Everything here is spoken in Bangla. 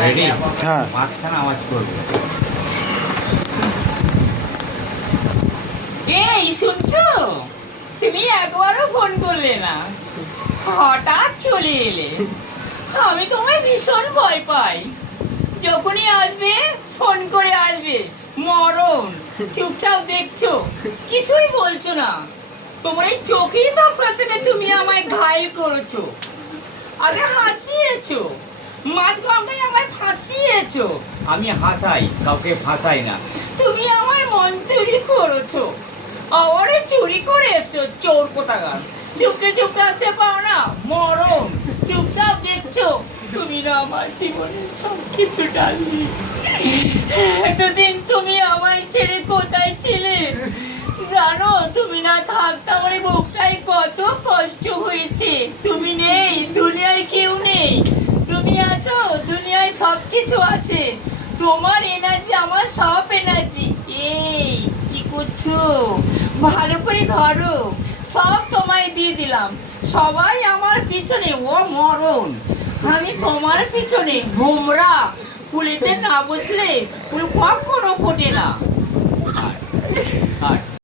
রেডি? হ্যাঁ। মাঝখানে আওয়াজ করবো। এই শুনছো, তুমি একবারও ফোন করলে না, হঠাৎ চলে এলে। আমি তোমায় ভীষণ ভয় পাই। যখনই আসবে ফোন করে আসবে, মরণ। চুপচাপ দেখছো, কিছুই বলছো না। তোমার এই চোখেই তো প্রথমে তুমি আমায় ঘায়ল করেছো, আগে হাসিয়েছো, মাঝ গঙ্গায় আমায় ফাঁসিয়েছো। আমি হাসাই, কাউকে ফাঁসাই না। তুমি আমার মন চুরি করেছো, আমারে চুরি করে এসছো, চোর কোথাকার। চুপকে চুপকে আসতে পারো না, মরণ। চুপচাপ দেখছো, তুমি না আমার জীবনের সব কিছু ডালনি। এতদিন তুমি আমায় ছেড়ে কোথায় ছিলে জানো? তুমি না থাকতে আমার এই বুকটাই কত কষ্ট হয়েছে। তুমি নেই, দুনিয়ায় কেউ নেই। তুমি আছো, দুনিয়ায় সব কিছু আছে। তোমার এনার্জি আমার সব এনার্জি। এই কি করছো? ভালো করে ধরো, সব তোমায় দিয়ে দিলাম। সবাই আমার পিছনে, ও মরণ। আমি তোমার পিছনে ভোমরা। ফুলেতে না বসলে ফুল কখনো ফোটে না। আর